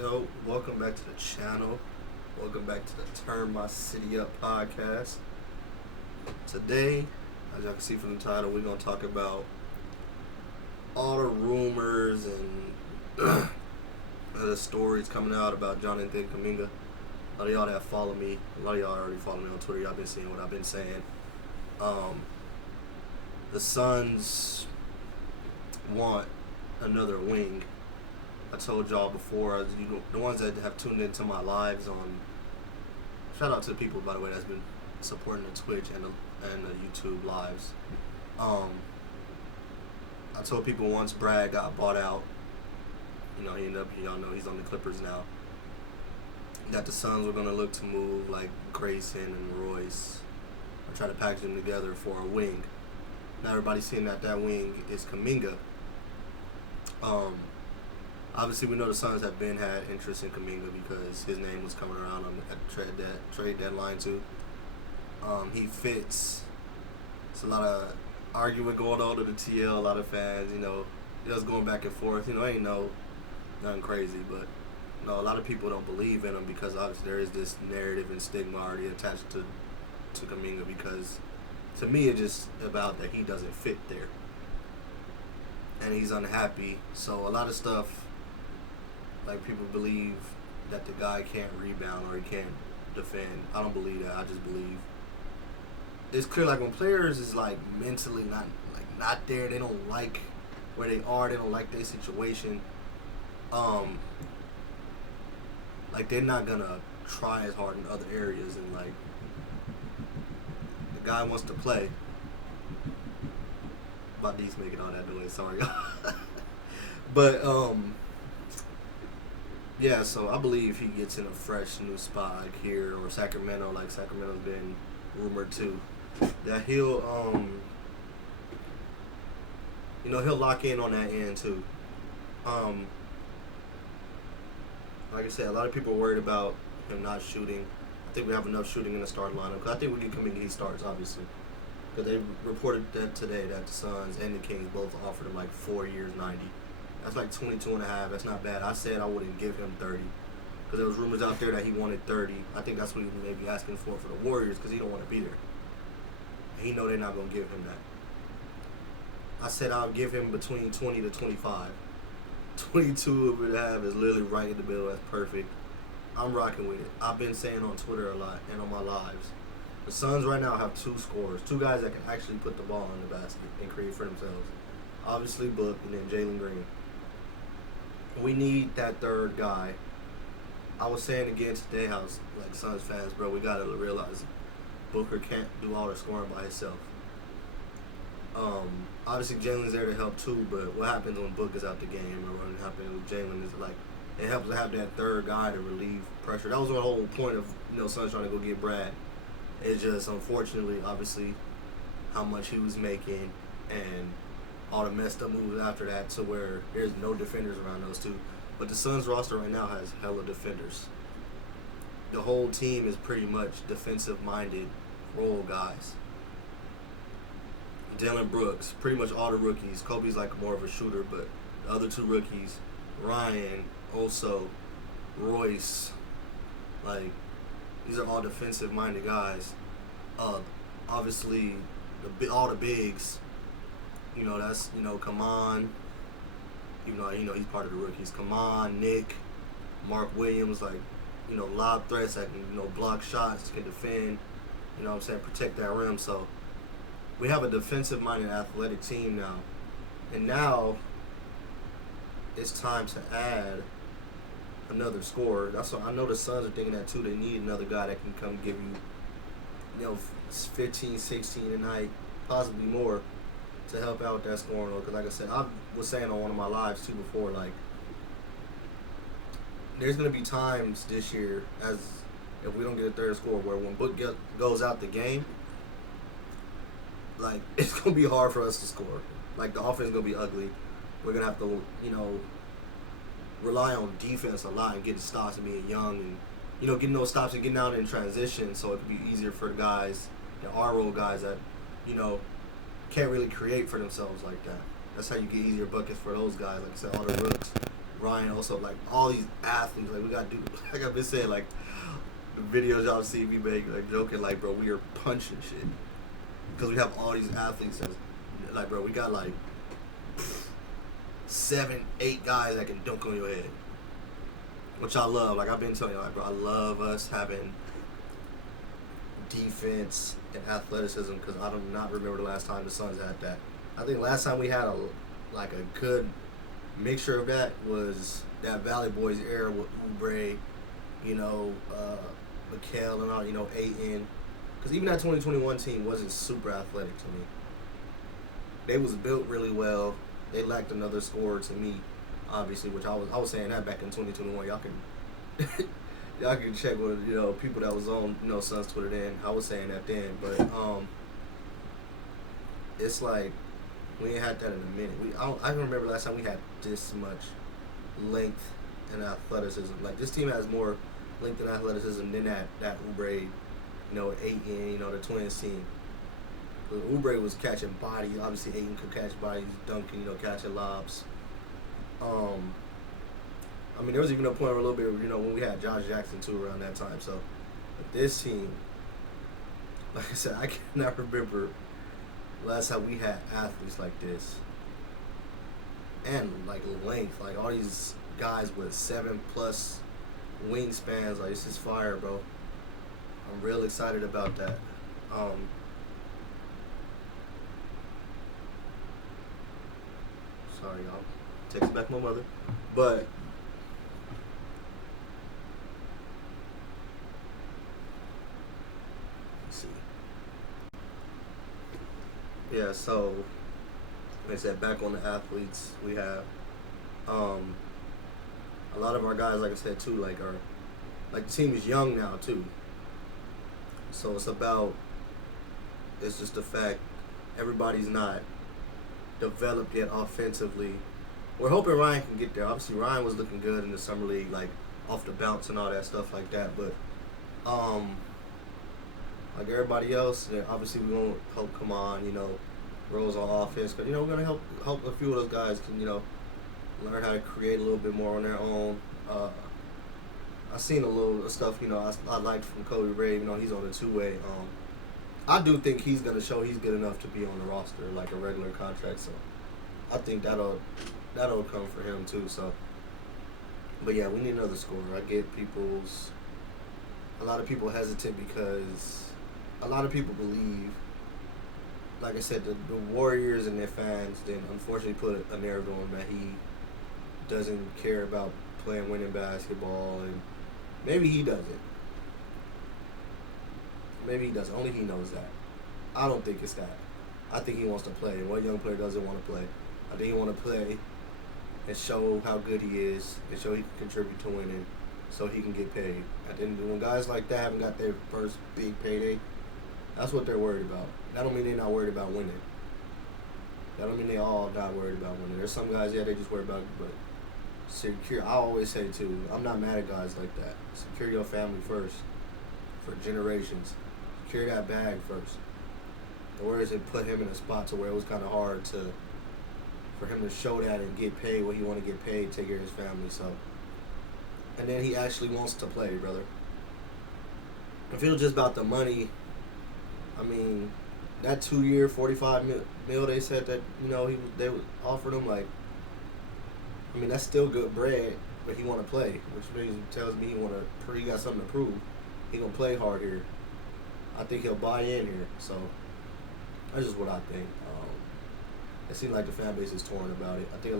Yo, welcome back to the channel. Welcome back to the Turn My City Up podcast. Today, as y'all can see from the title, we're going to talk about all the rumors and the stories coming out about Jonathan Kuminga. A lot of y'all that follow me, a lot of y'all already follow me on Twitter. Y'all been seeing what I've been saying. The Suns want another wing. I told y'all before, the ones that have tuned into my lives on. Shout out to the people, by the way, that's been supporting the Twitch and the YouTube lives. I told people once Brad got bought out, he ended up, y'all know he's on the Clippers now, that the Suns were gonna look to move like Grayson and Royce, or try to package them together for a wing. Now everybody's seeing that wing is Kuminga. Obviously, we know the Suns have had interest in Kuminga because his name was coming around at the trade deadline too. He fits. It's a lot of arguing going on to the TL. A lot of fans, just going back and forth. Ain't nothing crazy, but a lot of people don't believe in him because obviously there is this narrative and stigma already attached to Kuminga. Because to me, it's just about that he doesn't fit there, and he's unhappy. So a lot of stuff. Like, people believe that the guy can't rebound or he can't defend. I don't believe that. I just believe it's clear. Like, when players is like mentally not there, they don't like where they are. They don't like their situation. Like, they're not gonna try as hard in other areas. And like, the guy wants to play. Body's making all that noise. Sorry, but yeah, so I believe he gets in a fresh new spot like here or Sacramento, like Sacramento's been rumored too, that he'll he'll lock in on that end too. Like I said, a lot of people are worried about him not shooting. I think we have enough shooting in the starting lineup because I think we can come in and he starts obviously. Because they reported that today that the Suns and the Kings both offered him like 4 years, 90. That's like 22 and a half. That's not bad. I said I wouldn't give him 30 because there was rumors out there that he wanted 30. I think that's what he may be asking for the Warriors because he don't want to be there. He know they're not going to give him that. I said I'll give him between 20 to 25. 22 and a half is literally right in the middle. That's perfect. I'm rocking with it. I've been saying on Twitter a lot and on my lives. The Suns right now have two scorers, two guys that can actually put the ball in the basket and create for themselves. Obviously Book and then Jalen Green. We need that third guy. I was saying again today how, like, Suns fans, bro, we got to realize Booker can't do all the scoring by himself. Obviously, Jalen's there to help too, but what happens when Book is out the game or what happens with Jalen is, like, it helps to have that third guy to relieve pressure. That was the whole point of, Suns trying to go get Brad. It's just, unfortunately, obviously, how much he was making and all the messed up moves after that to where there's no defenders around those two. But the Suns roster right now has hella defenders. The whole team is pretty much defensive-minded role guys. Dylan Brooks, pretty much all the rookies. Kobe's like more of a shooter, but the other two rookies, Ryan, also Royce, like, these are all defensive-minded guys. Obviously, all the bigs. That's, come on. Even though, he's part of the rookies. Come on, Nick, Mark Williams, like, lob threats that can, block shots, can defend, protect that rim. So we have a defensive-minded athletic team now. And now it's time to add another scorer. That's what I know the Suns are thinking that too. They need another guy that can come give you, 15, 16 a night, possibly more, to help out with that scoring. Because like I said, I was saying on one of my lives too before, like, there's going to be times this year, as if we don't get a third scorer, where when Book goes out the game, like, it's going to be hard for us to score. Like, the offense is going to be ugly. We're going to have to, rely on defense a lot and getting stops and being young and, getting those stops and getting out in transition so it could be easier for the guys, our role guys that, can't really create for themselves like that. That's how you get easier buckets for those guys. Like I said, all the rooks, Ryan also, like, all these athletes, like, we got to do, like I've been saying, like, the videos y'all see me make, like, joking, like, bro, we are punching shit. Because we have all these athletes that's, like, bro, we got, like, 7, 8 guys that can dunk on your head. Which I love. Like, I've been telling you, like, bro, I love us having defense and athleticism because I do not remember the last time the Suns had that. I think last time we had a good mixture of that was that Valley Boys era with Oubre, Mikal and all, Ayton. Because even that 2021 team wasn't super athletic to me. They was built really well. They lacked another scorer to me, obviously, which I was saying that back in 2021. Y'all can y'all can check with people that was on Suns Twitter then. I was saying that then, but it's like we ain't had that in a minute. I don't remember last time we had this much length and athleticism. Like, this team has more length and athleticism than that Oubre, Ayton, the Twins team. But Oubre was catching bodies. Obviously, Ayton could catch bodies, dunking, catching lobs. I mean, there was even a point where a little bit, when we had Josh Jackson too around that time. So, but this team, like I said, I cannot remember last time we had athletes like this. And like length, like all these guys with 7+ wingspans, like this is fire, bro. I'm real excited about that. Sorry, y'all. Text back my mother. But let's see. Yeah, so like I said, back on the athletes, we have a lot of our guys, like I said too, like the team is young now too. So it's just the fact everybody's not developed yet offensively. We're hoping Ryan can get there. Obviously, Ryan was looking good in the summer league, like off the bounce and all that stuff like that. But like everybody else, obviously we're gonna help. Come on, Rose on offense, because we're gonna help a few of those guys can learn how to create a little bit more on their own. I seen a little stuff I liked from Cody Ray. He's on the 2-way. I do think he's gonna show he's good enough to be on the roster like a regular contract. So I think that'll come for him too. So, but yeah, we need another scorer. I get a lot of people hesitant because a lot of people believe, like I said, the Warriors and their fans then unfortunately put a narrative on him that he doesn't care about playing winning basketball, and maybe he doesn't. Maybe he doesn't. Only he knows that. I don't think it's that. I think he wants to play. And what young player doesn't want to play? I think he wants to play and show how good he is and show he can contribute to winning so he can get paid. At the end, when guys like that haven't got their first big payday, that's what they're worried about. That don't mean they're not worried about winning. That don't mean they all not worried about winning. There's some guys, they just worry about it, but secure. I always say too, I'm not mad at guys like that. Secure your family first for generations. Secure that bag first. The Warriors had put him in a spot to where it was kind of hard for him to show that and get paid what he want to get paid, take care of his family. So, and then he actually wants to play, brother. If it was just about the money, I mean, that 2-year, $45 mil they said that they would offer him, like, I mean, that's still good bread, but he want to play, which tells me he got something to prove. He gonna play hard here. I think he'll buy in here. So that's just what I think. It seems like the fan base is torn about it. I think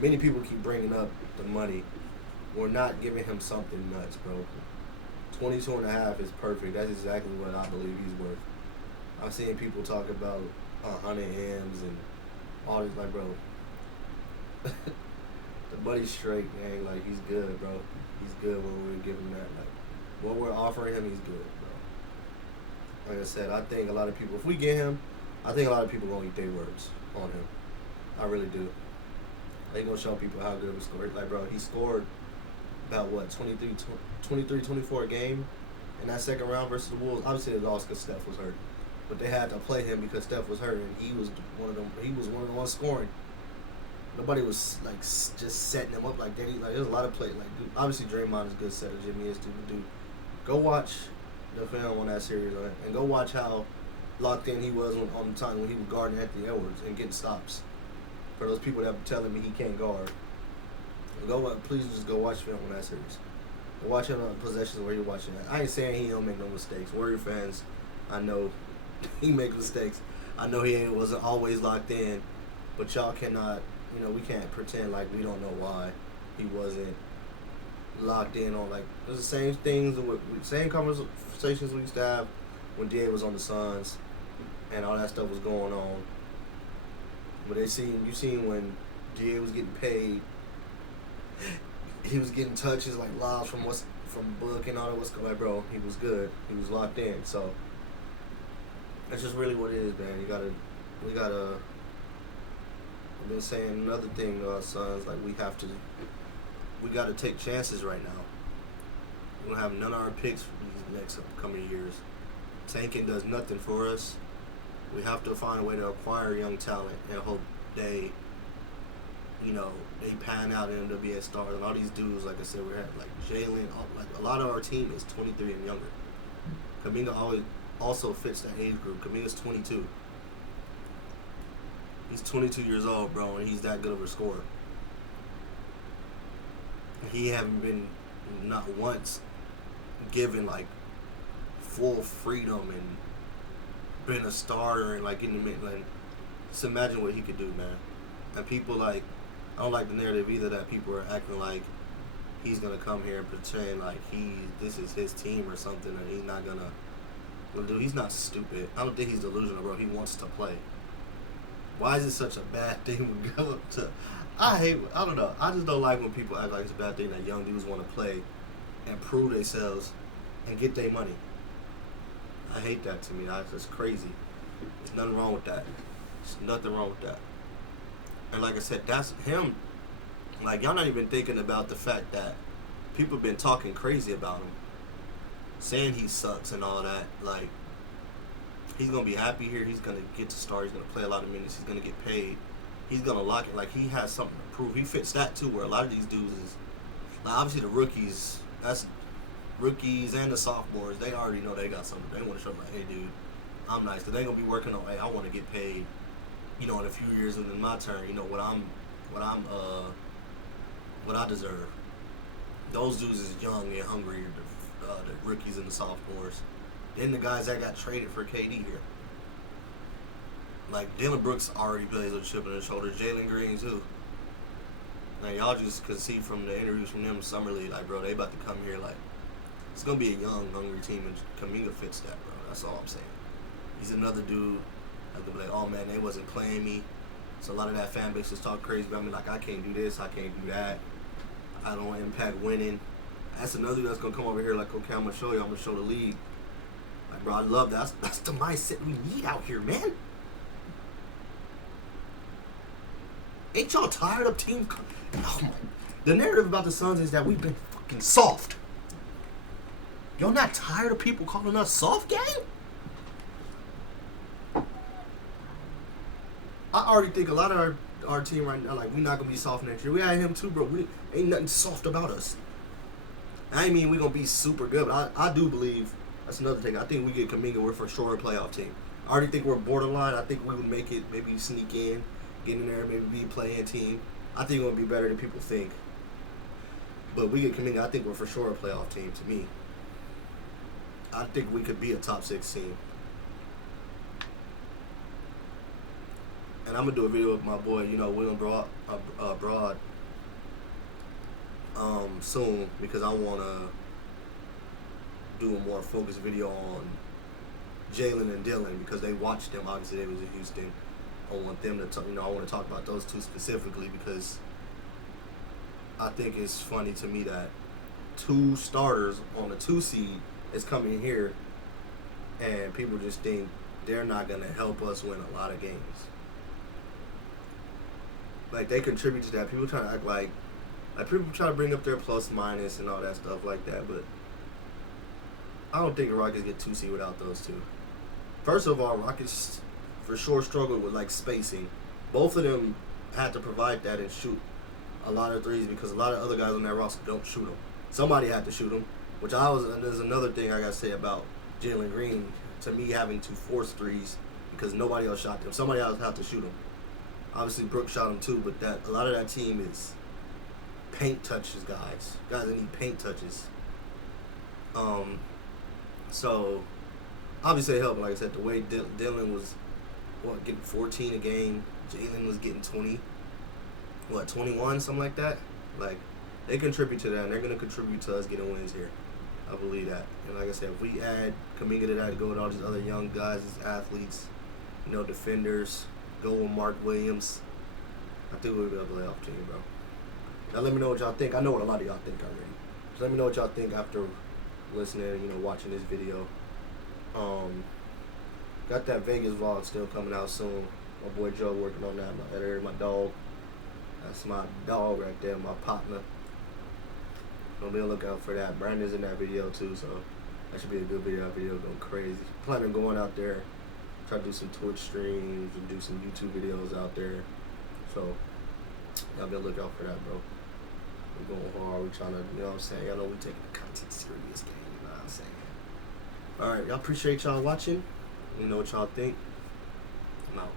many people keep bringing up the money. We're not giving him something nuts, bro. 22.5 is perfect. That's exactly what I believe he's worth. I've seen people talk about 100 M's and all this, like, bro. The buddy's straight, man. Like, he's good, bro. He's good when we give him that. Like, what we're offering him, he's good, bro. Like I said, I think a lot of people, if we get him, I think a lot of people gonna eat their words on him. I really do. They gonna show people how good we scored. Like, bro, he scored about, 23, 24 a game in that second round versus the Wolves. Obviously, they lost because Steph was hurt. But they had to play him because Steph was hurt, and he was one of the ones scoring. Nobody was like just setting them up like that. Like there's a lot of play. Like dude, obviously Draymond is a good setter. Jimmy is too. But dude, go watch the film on that series and go watch how locked in he was on the time when he was guarding Anthony Edwards and getting stops. For those people that were telling me he can't guard, please just go watch film on that series. Watch him on possessions where you're watching that. I ain't saying he don't make no mistakes. Warrior fans, I know he makes mistakes. I know he wasn't always locked in, but y'all cannot, we can't pretend like we don't know why he wasn't locked in on like it's the same things, same conversations we used to have when DA was on the Suns and all that stuff was going on. But you seen when DA was getting paid, he was getting touches like lobs from Book and all that. What's going, bro? He was good. He was locked in. So that's just really what it is, man. We gotta. I've been saying another thing to our sons, like we gotta take chances right now. We don't have none of our picks for these next coming years. Tanking does nothing for us. We have to find a way to acquire young talent and hope they pan out and end up being stars. And all these dudes, like I said, we had like Jalen, like a lot of our team is 23 and younger. Kuminga also fits that age group. Kuminga's 22. He's 22 years old, bro, and he's that good of a scorer. He haven't been not once given like full freedom and been a starter and like in the mid. Like, just imagine what he could do, man. And people like, I don't like the narrative either that people are acting like he's gonna come here and pretend like this is his team or something, and he's not gonna. Well, dude, he's not stupid. I don't think he's delusional, bro. He wants to play. Why is it such a bad thing to go to? I don't know. I just don't like when people act like it's a bad thing that young dudes want to play and prove themselves and get their money. I hate that to me. That's crazy. There's nothing wrong with that. There's nothing wrong with that. And like I said, that's him. Like, y'all not even thinking about the fact that people have been talking crazy about him. Saying he sucks and all that. Like, he's going to be happy here. He's going to get to start. He's going to play a lot of minutes. He's going to get paid. He's going to lock it. Like, he has something to prove. He fits that, too, where a lot of these dudes is... Like, obviously, the rookies, that's... Rookies and the sophomores, they already know they got something. They want to show, like, hey, dude, I'm nice. Because they're going to be working on, hey, I want to get paid, in a few years and then my turn, what I deserve. Those dudes is young and hungry, the rookies and the sophomores. Then the guys that got traded for KD here. Like, Dylan Brooks already plays with a chip on his shoulder. Jalen Green, too. Now, y'all just could see from the interviews from them in Summer League, like, bro, they about to come here, like, it's going to be a young, hungry team, and Kuminga fits that, bro. That's all I'm saying. He's another dude that could be like, oh, man, they wasn't playing me. So a lot of that fan base just talk crazy about me, like, I can't do this, I can't do that. I don't impact winning. That's another dude that's going to come over here like, okay, I'm going to show you. I'm going to show the league. Like, bro, I love that. That's the mindset we need out here, man. Ain't y'all tired of teams? Oh, my. The narrative about the Suns is that we've been fucking soft. Y'all not tired of people calling us soft, gang? I already think a lot of our team right now, like, we're not going to be soft next year. We had him too, bro. Ain't nothing soft about us. I ain't mean we're going to be super good, but I do believe, that's another thing. I think we get Kuminga, we're for sure a playoff team. I already think we're borderline. I think we would make it, maybe sneak in, get in there, maybe be a play-in team. I think we'll be better than people think. But we get Kuminga, I think we're for sure a playoff team to me. I think we could be a top 6 team. And I'm going to do a video with my boy, William Broad, soon, because I want to do a more focused video on Jalen and Dylan, because they watched them. Obviously, they was in Houston. I want them to talk, I want to talk about those two specifically, because I think it's funny to me that 2 starters on a 2 seed is coming here, and people just think they're not going to help us win a lot of games. Like, they contribute to that. People try to act like people try to bring up their plus minus and all that stuff like that, but I don't think the Rockets get 2 seed without those two. First of all, Rockets for sure struggle with, like, spacing. Both of them had to provide that and shoot a lot of threes because a lot of other guys on that roster don't shoot them. Somebody had to shoot them, which and there's another thing I gotta say about Jalen Green. To me, having to force threes because nobody else shot them. Somebody else had to shoot them. Obviously, Brooks shot them too, but a lot of that team is paint touches, guys. Guys that need paint touches. So obviously it helped. Like I said, the way Dylan was getting 14 a game, Jalen was getting 21, something like that. Like they contribute to that, and they're gonna contribute to us getting wins here. I believe that. And like I said, if we add Kuminga to that, go with all these other young guys as athletes, defenders, go with Mark Williams, I think we'll be a playoff team, bro. Now let me know what y'all think. I know what a lot of y'all think already. So let me know what y'all think after listening, watching this video. Got that Vegas vlog still coming out soon. My boy Joe working on that. My editor, my dog. That's my dog right there, my partner. Gonna be on the lookout for that. Brandon's in that video too, so that should be a good video. That video going crazy. Planning on going out there, try to do some Twitch streams and do some YouTube videos out there. So y'all be on the lookout for that, bro. We're going hard. We're trying to, you know what I'm saying? Y'all know we taking the content serious, game. You know what I'm saying? All right, y'all appreciate y'all watching. Let me know what y'all think. I'm out.